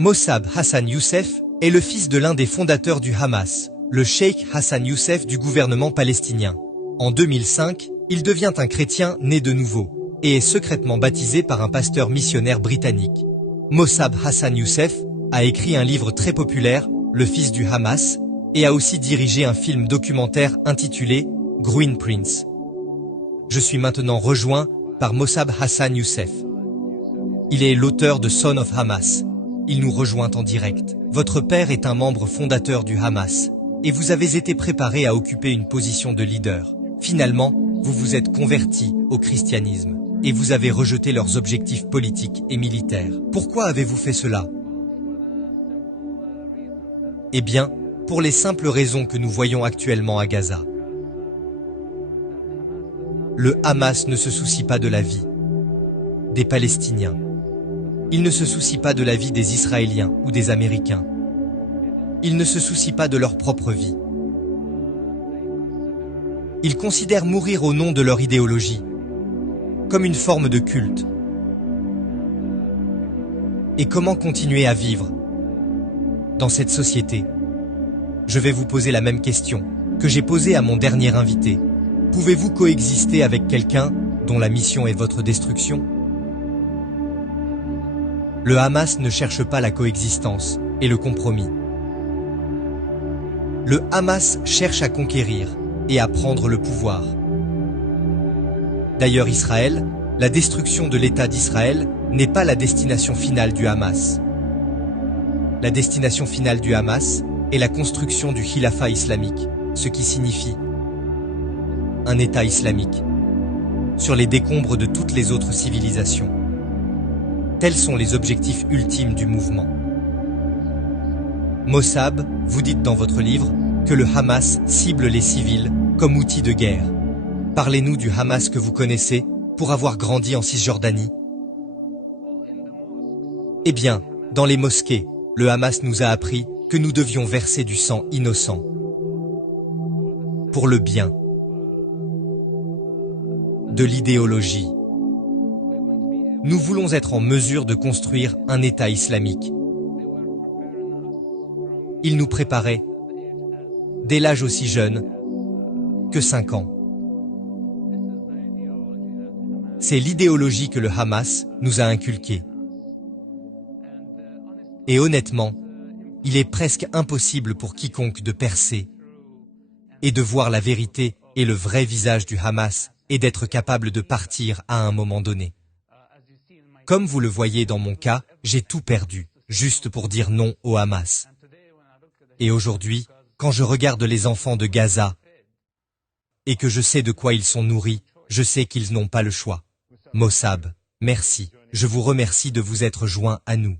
Mossab Hassan Youssef est le fils de l'un des fondateurs du Hamas, le cheikh Hassan Youssef du gouvernement palestinien. En 2005, il devient un chrétien né de nouveau et est secrètement baptisé par un pasteur missionnaire britannique. Mossab Hassan Youssef a écrit un livre très populaire, Le fils du Hamas, et a aussi dirigé un film documentaire intitulé Green Prince. Je suis maintenant rejoint par Mossab Hassan Youssef. Il est l'auteur de Son of Hamas. Il nous rejoint en direct. Votre père est un membre fondateur du Hamas, et vous avez été préparé à occuper une position de leader. Finalement, vous vous êtes converti au christianisme, et vous avez rejeté leurs objectifs politiques et militaires. Pourquoi avez-vous fait cela? Eh bien, pour les simples raisons que nous voyons actuellement à Gaza. Le Hamas ne se soucie pas de la vie des Palestiniens. Il ne se soucie pas de la vie des Israéliens ou des Américains. Il ne se soucie pas de leur propre vie. Ils considèrent mourir au nom de leur idéologie comme une forme de culte. Et comment continuer à vivre dans cette société? Je vais vous poser la même question que j'ai posée à mon dernier invité. Pouvez-vous coexister avec quelqu'un dont la mission est votre destruction? Le Hamas ne cherche pas la coexistence et le compromis. Le Hamas cherche à conquérir et à prendre le pouvoir. D'ailleurs, Israël, la destruction de l'État d'Israël n'est pas la destination finale du Hamas. La destination finale du Hamas est la construction du Khilafat islamique, ce qui signifie un État islamique sur les décombres de toutes les autres civilisations. Tels sont les objectifs ultimes du mouvement. Mossab, vous dites dans votre livre que le Hamas cible les civils comme outil de guerre. Parlez-nous du Hamas que vous connaissez pour avoir grandi en Cisjordanie. Eh bien, dans les mosquées, le Hamas nous a appris que nous devions verser du sang innocent pour le bien de l'idéologie. Nous voulons être en mesure de construire un État islamique. Il nous préparait dès l'âge aussi jeune que 5 ans. C'est l'idéologie que le Hamas nous a inculquée. Et honnêtement, il est presque impossible pour quiconque de percer et de voir la vérité et le vrai visage du Hamas et d'être capable de partir à un moment donné. Comme vous le voyez dans mon cas, j'ai tout perdu, juste pour dire non au Hamas. Et aujourd'hui, quand je regarde les enfants de Gaza et que je sais de quoi ils sont nourris, je sais qu'ils n'ont pas le choix. Mossab, merci. Je vous remercie de vous être joint à nous.